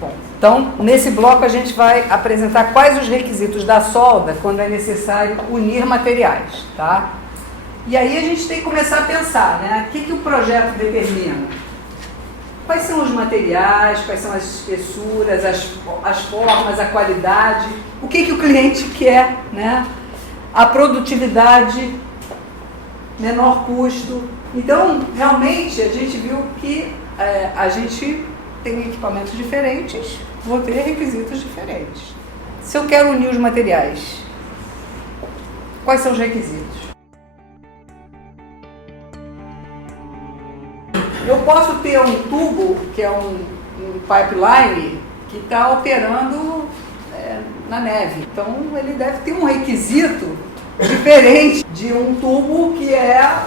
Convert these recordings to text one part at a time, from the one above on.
Bom, então, nesse bloco a gente vai apresentar quais os requisitos da solda quando é necessário unir materiais, tá? E aí a gente tem que começar a pensar, né? O que o projeto determina? Quais são os materiais, quais são as espessuras, as formas, a qualidade, o que o cliente quer, né? A produtividade, menor custo. Então, realmente, a gente viu que a gente tem equipamentos diferentes, vou ter requisitos diferentes. Se eu quero unir os materiais, quais são os requisitos? Eu posso ter um tubo, que é um pipeline, que está operando na neve. Então, ele deve ter um requisito diferente de um tubo que é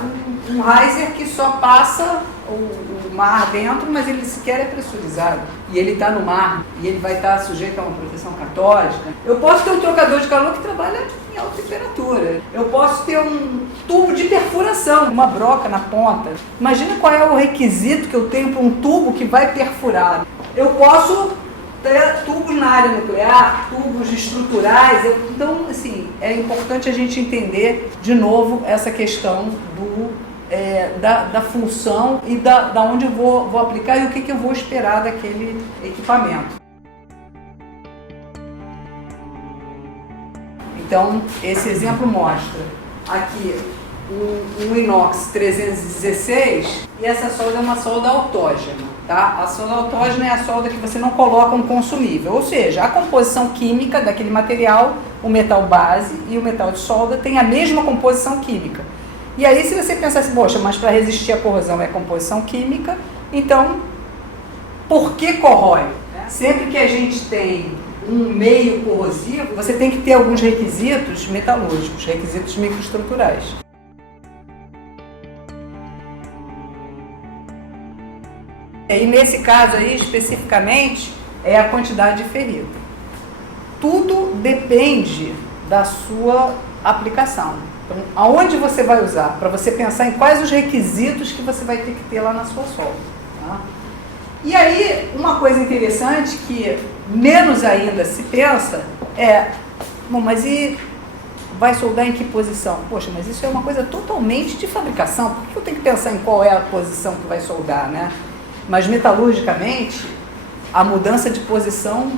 um riser que só passa o mar dentro, mas ele sequer é pressurizado. E ele está no mar, e ele vai estar sujeito a uma proteção catódica. Eu posso ter um trocador de calor que trabalha em alta temperatura. Eu posso ter um tubo de perfuração, uma broca na ponta. Imagina qual é o requisito que eu tenho para um tubo que vai perfurar. Eu posso ter tubos na área nuclear, tubos estruturais. Então, assim, é importante a gente entender, de novo, essa questão da função e da onde eu vou aplicar e o que eu vou esperar daquele equipamento. Então, esse exemplo mostra aqui um inox 316 e essa solda é uma solda autógena, tá? A solda autógena é a solda que você não coloca um consumível, ou seja, a composição química daquele material, o metal base e o metal de solda tem a mesma composição química. E aí, se você pensar assim, poxa, mas para resistir à corrosão é composição química, então, por que corrói? Sempre que a gente tem um meio corrosivo, você tem que ter alguns requisitos metalúrgicos, requisitos microestruturais. E nesse caso aí, especificamente, é a quantidade de ferrita. Tudo depende da sua aplicação. Então, aonde você vai usar? Para você pensar em quais os requisitos que você vai ter que ter lá na sua solda. Tá? E aí, uma coisa interessante que menos ainda se pensa bom, mas e vai soldar em que posição? Poxa, mas isso é uma coisa totalmente de fabricação. Por que eu tenho que pensar em qual é a posição que vai soldar, né? Mas metalurgicamente, a mudança de posição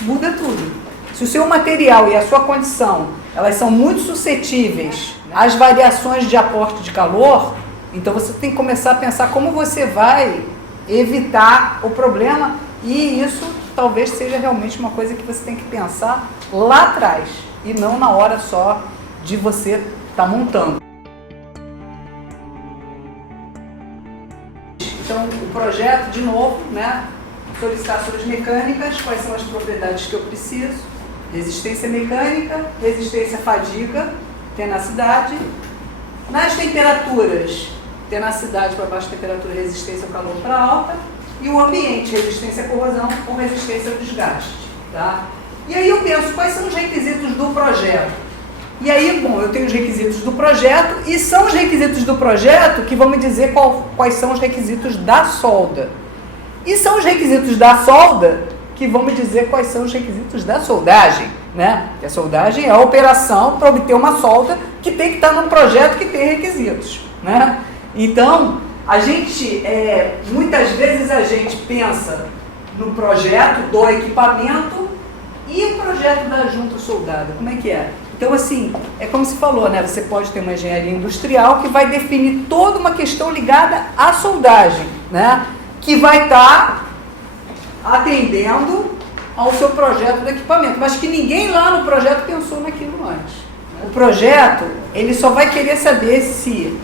muda tudo. Se o seu material e a sua condição, elas são muito suscetíveis às variações de aporte de calor, então você tem que começar a pensar como você vai evitar o problema, e isso talvez seja realmente uma coisa que você tem que pensar lá atrás, e não na hora só de você estar montando. Então, o projeto, de novo, né? Solicitações mecânicas, quais são as propriedades que eu preciso, resistência mecânica, resistência à fadiga, tenacidade. Nas temperaturas, tenacidade para baixa temperatura, resistência ao calor para alta, e o ambiente, resistência à corrosão ou resistência ao desgaste. Tá? E aí eu penso, quais são os requisitos do projeto? E aí, bom, eu tenho os requisitos do projeto, e são os requisitos do projeto que vão me dizer quais são os requisitos da solda. E são os requisitos da solda que vão me dizer quais são os requisitos da soldagem, né? Porque a soldagem é a operação para obter uma solda que tem que estar num projeto que tem requisitos, né? Então, muitas vezes a gente pensa no projeto do equipamento e o projeto da junta soldada, como é que é? Então, assim, é como se falou, né? Você pode ter uma engenharia industrial que vai definir toda uma questão ligada à soldagem, né? Que vai estar atendendo ao seu projeto do equipamento, mas que ninguém lá no projeto pensou naquilo antes. O projeto, ele só vai querer saber se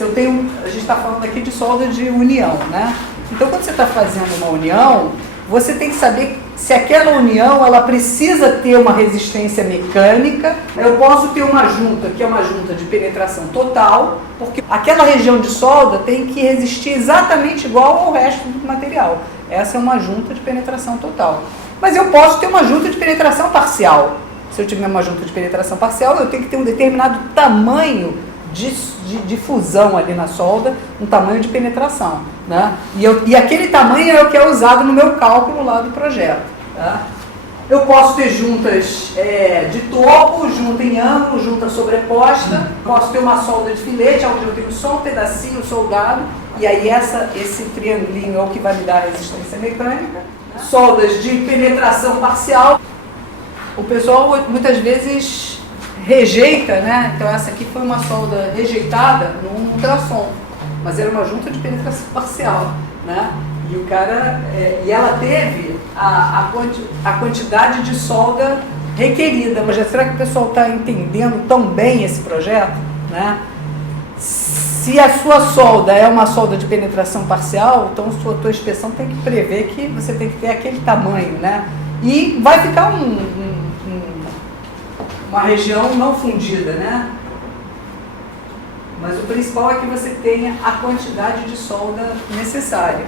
eu tenho, a gente está falando aqui de solda de união, né? Então, quando você está fazendo uma união, você tem que saber se aquela união, ela precisa ter uma resistência mecânica. Eu posso ter uma junta, que é uma junta de penetração total, porque aquela região de solda tem que resistir exatamente igual ao resto do material. Essa é uma junta de penetração total. Mas eu posso ter uma junta de penetração parcial. Se eu tiver uma junta de penetração parcial, eu tenho que ter um determinado tamanho de fusão ali na solda, um tamanho de penetração, né? E aquele tamanho é o que é usado no meu cálculo lá do projeto, tá? Eu posso ter juntas de topo, junta em ângulo, junta sobreposta, posso ter uma solda de filete, onde eu tenho só um pedacinho soldado, e aí esse triangulinho é o que vai me dar a resistência mecânica. Soldas de penetração parcial, o pessoal muitas vezes rejeita, né? Então essa aqui foi uma solda rejeitada num ultrassom, mas era uma junta de penetração parcial, né? E o cara, e ela teve a quantidade de solda requerida. Mas será que o pessoal está entendendo tão bem esse projeto, né? Se a sua solda é uma solda de penetração parcial, então a tua inspeção tem que prever que você tem que ter aquele tamanho, né? E vai ficar uma região não fundida, né? Mas o principal é que você tenha a quantidade de solda necessária.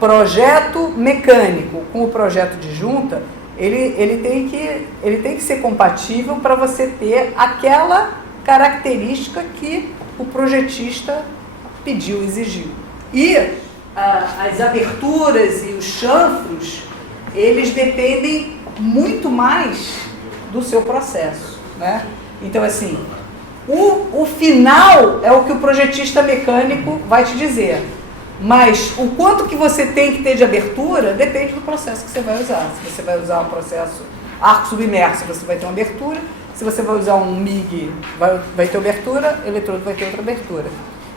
Projeto mecânico com o projeto de junta, ele tem que ser compatível para você ter aquela característica que o projetista pediu, exigiu. E as aberturas e os chanfros, eles dependem muito mais do seu processo, né? Então, assim, o final é o que o projetista mecânico vai te dizer. Mas o quanto que você tem que ter de abertura depende do processo que você vai usar. Se você vai usar um processo arco submerso, você vai ter uma abertura. Se você vai usar um MIG, vai ter abertura, eletrodo vai ter outra abertura.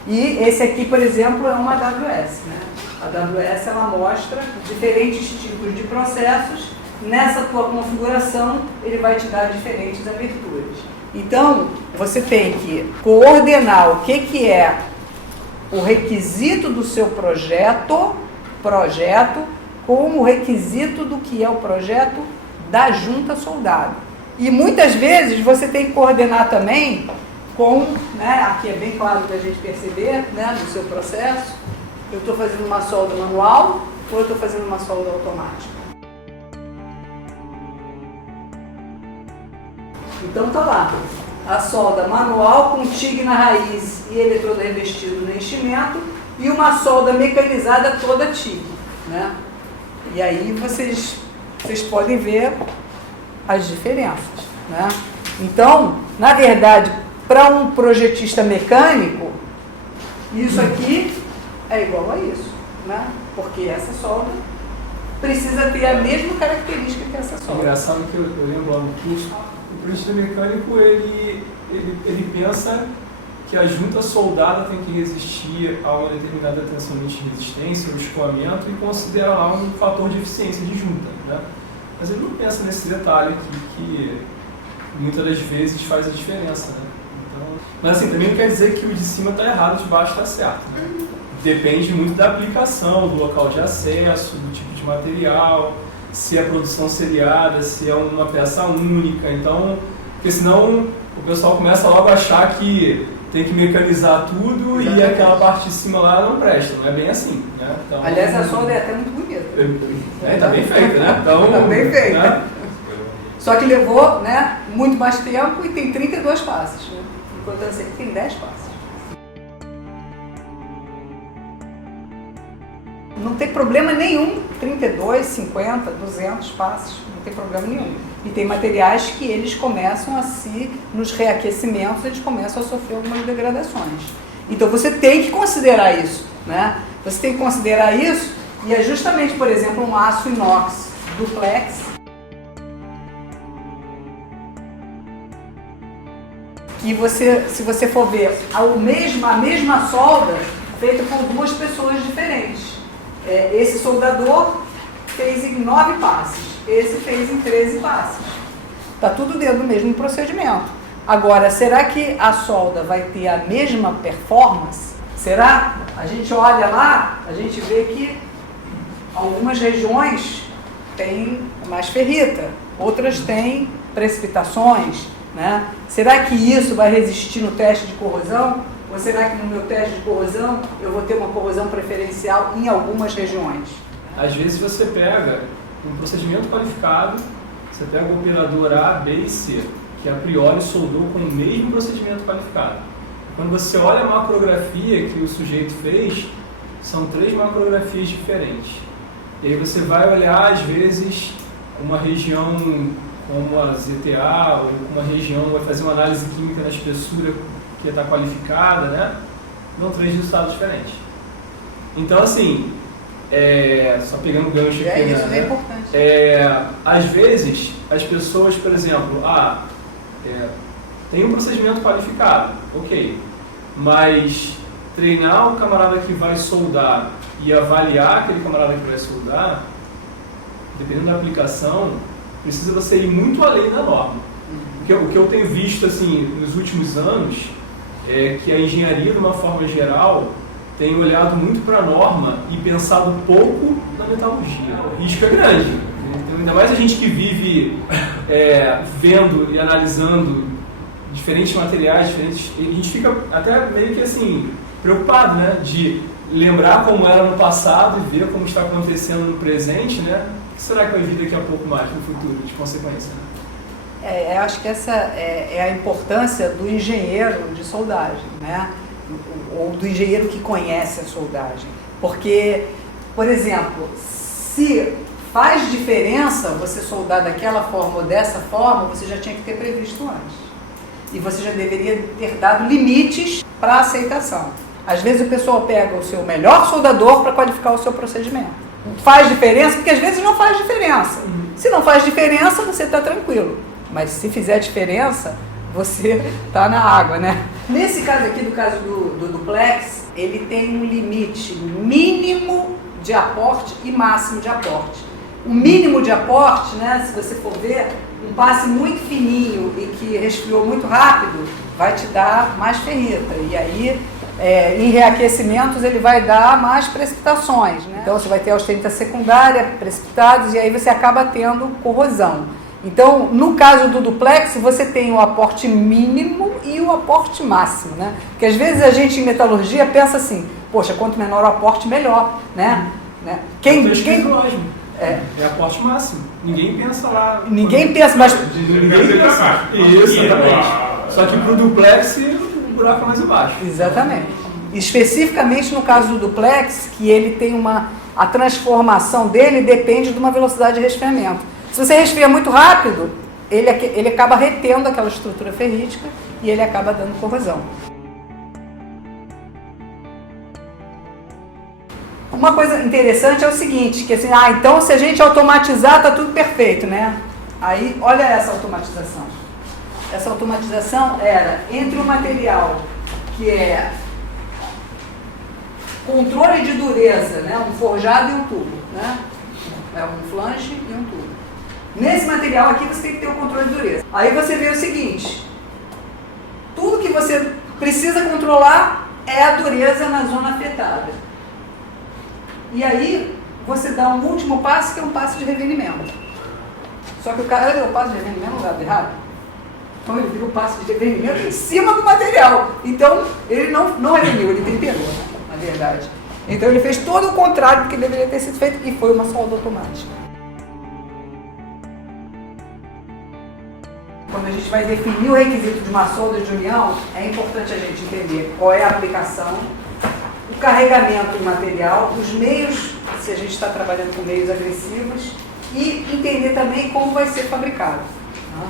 E esse aqui, por exemplo, é uma AWS, né? A AWS, ela mostra diferentes tipos de processos. Nessa tua configuração, ele vai te dar diferentes aberturas. Então, você tem que coordenar o que é o requisito do seu projeto com o requisito do que é o projeto da junta soldado. E muitas vezes você tem que coordenar também com, né, aqui é bem claro da gente perceber, né, no seu processo, eu estou fazendo uma solda manual ou eu estou fazendo uma solda automática. Então tá lá. A solda manual com TIG na raiz e eletrodo revestido no enchimento e uma solda mecanizada toda TIG, né? E aí vocês podem ver as diferenças, né? Então, na verdade, para um projetista mecânico, isso aqui é igual a isso, né? Porque essa solda precisa ter a mesma característica que essa solda. Engraçado que eu lembro lá no curso, o projetista mecânico, ele pensa que a junta soldada tem que resistir a uma determinada tensão de resistência, o escoamento, e considera lá um fator de eficiência de junta, né? Mas ele não pensa nesse detalhe aqui, que muitas das vezes faz a diferença, né? Então, mas assim, também não quer dizer que o de cima está errado, o de baixo está certo, né? Depende muito da aplicação, do local de acesso, do tipo de material, se é produção seriada, se é uma peça única. Então, porque senão o pessoal começa logo a achar que tem que mecanizar tudo. Exatamente. E aquela parte de cima lá não presta, não é bem assim, né? Então, aliás, a solda é até muito bonita. Tá bem feita, né? Então, tá bem feita. Né? Só que levou, né, muito mais tempo e tem 32 passos, né? Enquanto essa aqui tem 10 passos. Não tem problema nenhum, 32, 50, 200 passos, não tem problema nenhum. E tem materiais que eles começam a nos reaquecimentos, eles começam a sofrer algumas degradações. Então você tem que considerar isso, né? Você tem que considerar isso, e é justamente, por exemplo, um aço inox duplex, que se você for ver a mesma solda feita por duas pessoas diferentes. Esse soldador fez em 9 passes, esse fez em 13 passes. Está tudo dentro do mesmo procedimento. Agora, será que a solda vai ter a mesma performance? Será? A gente olha lá, a gente vê que algumas regiões têm mais ferrita, outras têm precipitações, né? Será que isso vai resistir no teste de corrosão? Ou será que no meu teste de corrosão eu vou ter uma corrosão preferencial em algumas regiões? Às vezes você pega um procedimento qualificado Você pega o operador A, B e C, que a priori soldou com o mesmo procedimento qualificado. Quando você olha a macrografia que o sujeito fez, são 3 macrografias diferentes. E aí você vai olhar, às vezes, uma região como a ZTA, ou uma região vai fazer uma análise química na espessura que está qualificada, né? Dão 3 resultados diferentes. Então, assim, só pegando o gancho aqui, isso é importante. Às vezes, as pessoas, por exemplo, tem um procedimento qualificado, ok, mas treinar o camarada que vai soldar e avaliar aquele camarada que vai soldar, dependendo da aplicação, precisa você ir muito além da norma. O que eu tenho visto assim, nos últimos anos é que a engenharia, de uma forma geral, tem olhado muito para a norma e pensado pouco na metalurgia. O risco é grande. Então, ainda mais a gente que vive vendo e analisando diferentes materiais, a gente fica até meio que assim, preocupado, né, de lembrar como era no passado e ver como está acontecendo no presente, né? O que será que vai vir daqui a pouco mais no futuro, de consequência? Né? Eu acho que essa é a importância do engenheiro de soldagem, né? Ou do engenheiro que conhece a soldagem. Porque, por exemplo, se faz diferença você soldar daquela forma ou dessa forma, você já tinha que ter previsto antes. E você já deveria ter dado limites para a aceitação. Às vezes o pessoal pega o seu melhor soldador para qualificar o seu procedimento. Faz diferença? Porque às vezes não faz diferença. Se não faz diferença, você está tranquilo. Mas se fizer diferença, você está na água, né? Nesse caso aqui, do caso do duplex, ele tem um limite mínimo de aporte e máximo de aporte. O mínimo de aporte, né, se você for ver, um passe muito fininho e que resfriou muito rápido, vai te dar mais ferrita. E aí, em reaquecimentos, ele vai dar mais precipitações, né? Então, você vai ter austenita secundária, precipitados, e aí você acaba tendo corrosão. Então, no caso do duplex, você tem o aporte mínimo e o aporte máximo, né? Porque às vezes a gente em metalurgia pensa assim, poxa, quanto menor o aporte, melhor, né? É aporte máximo. Ninguém pensa lá. Ninguém pensa, mas... Ninguém pensa. Isso, exatamente. Só que para o duplex, o buraco é mais embaixo. Exatamente. Especificamente no caso do duplex, que ele tem a transformação dele depende de uma velocidade de resfriamento. Se você resfria muito rápido, ele acaba retendo aquela estrutura ferrítica e ele acaba dando corrosão. Uma coisa interessante é o seguinte, que assim, então se a gente automatizar, tá tudo perfeito, né? Aí, olha essa automatização. Essa automatização era entre um material que é controle de dureza, né? Um forjado e um tubo, né? É um flange e um tubo. Nesse material aqui você tem que ter o controle de dureza. Aí você vê o seguinte, tudo que você precisa controlar é a dureza na zona afetada. E aí você dá um último passo, que é um passo de revenimento. Só que o cara deu o passo de revenimento no lado errado. Então ele viu o passo de revenimento em cima do material. Então ele não reveniu, ele temperou, na verdade. Então ele fez todo o contrário do que deveria ter sido feito e foi uma solda automática. Quando a gente vai definir o requisito de uma solda de união, é importante a gente entender qual é a aplicação, o carregamento do material, os meios, se a gente está trabalhando com meios agressivos, e entender também como vai ser fabricado. Tá?